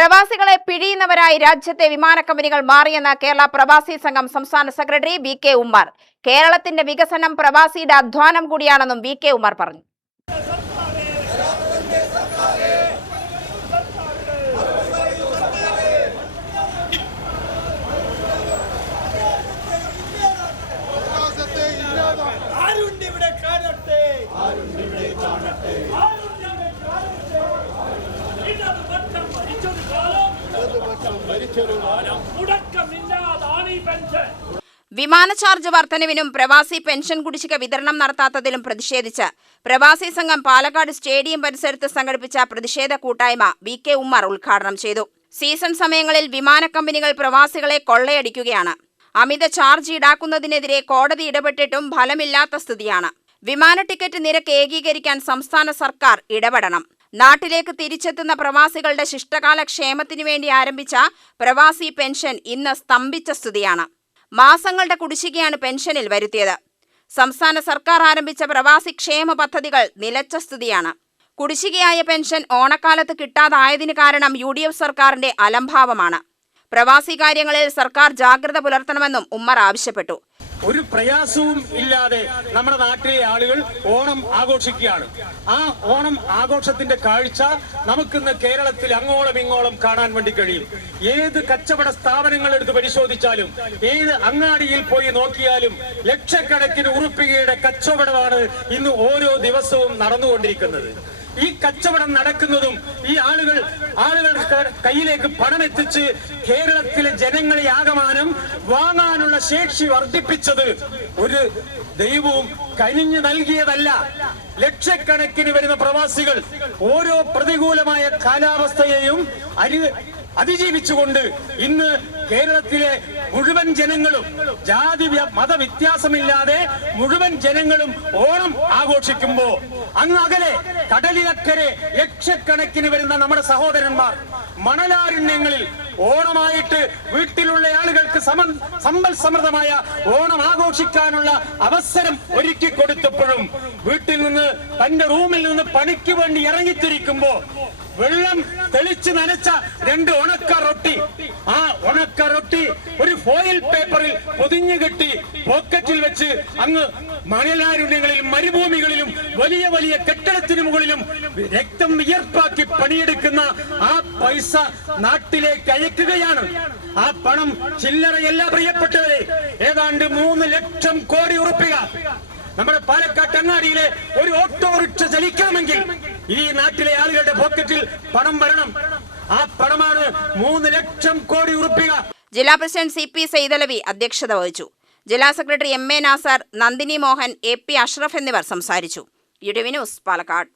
പ്രവാസികളെ പിഴിയുന്നവരായി രാജ്യത്തെ വിമാന കമ്പനികൾ മാറിയെന്ന് കേരള പ്രവാസി സംഘം സംസ്ഥാന സെക്രട്ടറി വി.കെ. ഉമ്മർ. കേരളത്തിന്റെ വികസനം പ്രവാസിയുടെ അധ്വാനം കൂടിയാണെന്നും വി.കെ. ഉമ്മർ പറഞ്ഞു. വിമാന ചാർജ് വർധനവിനും പ്രവാസി പെൻഷൻ കുടിശ്ശിക വിതരണം നടത്താത്തതിലും പ്രതിഷേധിച്ച് പ്രവാസി സംഘം പാലക്കാട് സ്റ്റേഡിയം പരിസരത്ത് സംഘടിപ്പിച്ച പ്രതിഷേധ കൂട്ടായ്മ വി.കെ. ഉമ്മർ ഉദ്ഘാടനം ചെയ്തു. സീസൺ സമയങ്ങളിൽ വിമാന കമ്പനികൾ പ്രവാസികളെ കൊള്ളയടിക്കുകയാണ്. അമിത ചാർജ് ഈടാക്കുന്നതിനെതിരെ കോടതി ഇടപെട്ടിട്ടും ഫലമില്ലാത്ത സ്ഥിതിയാണ്. വിമാന ടിക്കറ്റ് നിരക്ക് ഏകീകരിക്കാൻ സംസ്ഥാന സർക്കാർ ഇടപെടണം. നാട്ടിലേക്ക് തിരിച്ചെത്തുന്ന പ്രവാസികളുടെ ശിഷ്ടകാല ക്ഷേമത്തിനു വേണ്ടി ആരംഭിച്ച പ്രവാസി പെൻഷൻ ഇന്ന് സ്തംഭിച്ച സ്ഥിതിയാണ്. മാസങ്ങളുടെ കുടിശ്ശികയാണ് പെൻഷനിൽ വരുത്തിയത്. സംസ്ഥാന സർക്കാർ ആരംഭിച്ച പ്രവാസി ക്ഷേമ പദ്ധതികൾ നിലച്ച സ്ഥിതിയാണ്. കുടിശ്ശികയായ പെൻഷൻ ഓണക്കാലത്ത് കിട്ടാതായതിനു കാരണം UDF സർക്കാരിന്റെ അലംഭാവമാണ്. പ്രവാസി കാര്യങ്ങളിൽ സർക്കാർ ജാഗ്രത പുലർത്തണമെന്നും ഉമ്മർ ആവശ്യപ്പെട്ടു. ഒരു പ്രയാസവും ഇല്ലാതെ നമ്മുടെ നാട്ടിലെ ആളുകൾ ഓണം ആഘോഷിക്കുകയാണ്. ആ ഓണം ആഘോഷത്തിന്റെ കാഴ്ച നമുക്കിന്ന് കേരളത്തിൽ അങ്ങോളം ഇങ്ങോളം കാണാൻ വേണ്ടി കഴിയും. ഏത് കച്ചവട സ്ഥാപനങ്ങൾ എടുത്ത് പരിശോധിച്ചാലും, ഏത് അങ്ങാടിയിൽ പോയി നോക്കിയാലും ലക്ഷക്കണക്കിന് ഉറുപ്പികയുടെ കച്ചവടമാണ് ഇന്ന് ഓരോ ദിവസവും നടന്നുകൊണ്ടിരിക്കുന്നത്. ഈ കച്ചവടം നടക്കുന്നതും ഈ ആളുകളുടെ കയ്യിലേക്ക് പണം എത്തിച്ച് കേരളത്തിലെ ജനങ്ങളെ ആകമാനം വാങ്ങാനുള്ള ശേഷി വർദ്ധിപ്പിച്ചത് ഒരു ദൈവവും കനിഞ്ഞു നൽകിയതല്ല. ലക്ഷക്കണക്കിന് വരുന്ന പ്രവാസികൾ ഓരോ പ്രതികൂലമായ കാലാവസ്ഥയെയും അതിജീവിച്ചുകൊണ്ട് ഇന്ന് കേരളത്തിലെ മുഴുവൻ ജനങ്ങളും ജാതി മത വ്യത്യാസമില്ലാതെ മുഴുവൻ ജനങ്ങളും ഓണം ആഘോഷിക്കുമ്പോ അങ്ങ് അകലെ കടലിനക്കരെ ലക്ഷക്കണക്കിന് വരുന്ന നമ്മുടെ സഹോദരന്മാർ മണലാരണ്യങ്ങളിൽ ഓണമായിട്ട് വീട്ടിലുള്ള ആളുകൾക്ക് സമ്പൽ സമൃദ്ധമായ ഓണം ആഘോഷിക്കാനുള്ള അവസരം ഒരുക്കി കൊടുത്തപ്പോഴും വീട്ടിൽ നിന്ന് തന്റെ റൂമിൽ നിന്ന് പണിക്ക് വേണ്ടി ഇറങ്ങിത്തിരിക്കുമ്പോ വെള്ളം തെളിച്ച് നനച്ച 2 ഉണക്ക റൊട്ടി, ആ ഉണക്ക റൊട്ടി ഒരു ഫോയിൽ പേപ്പറിൽ പൊതിഞ്ഞു കെട്ടി പോക്കറ്റിൽ വെച്ച് അങ്ങ് മണലാരുണ്യങ്ങളിലും മരുഭൂമികളിലും വലിയ വലിയ കെട്ടിടത്തിന് മുകളിലും രക്തം വിയർപ്പാക്കി പണിയെടുക്കുന്ന ആ പൈസ നാട്ടിലേക്ക് അയക്കുകയാണ്. ആ പണം ചില്ലറയല്ല പ്രിയപ്പെട്ടവരെ, ഏതാണ്ട് 3 ലക്ഷം കോടി ഉറുപ്പിക. നമ്മുടെ പാലക്കാട് അങ്ങാടിയിലെ ഒരു ഓട്ടോറിക്ഷ ചലിക്കണമെങ്കിൽ ഈ നാട്ടിലെ ആളുകളുടെ പോക്കറ്റിൽ പണം വരണം. ആ പണമാണ് 3 ലക്ഷം കോടി ഉറുപ്പിക. ജില്ലാ പ്രസിഡന്റ് CP സൈദലവി അധ്യക്ഷത വഹിച്ചു. ജില്ലാ secretary MA Nasar, Nandini Mohan, AP Ashraf എന്നിവർ സംസാരിച്ചു. UTV news, Palakkad.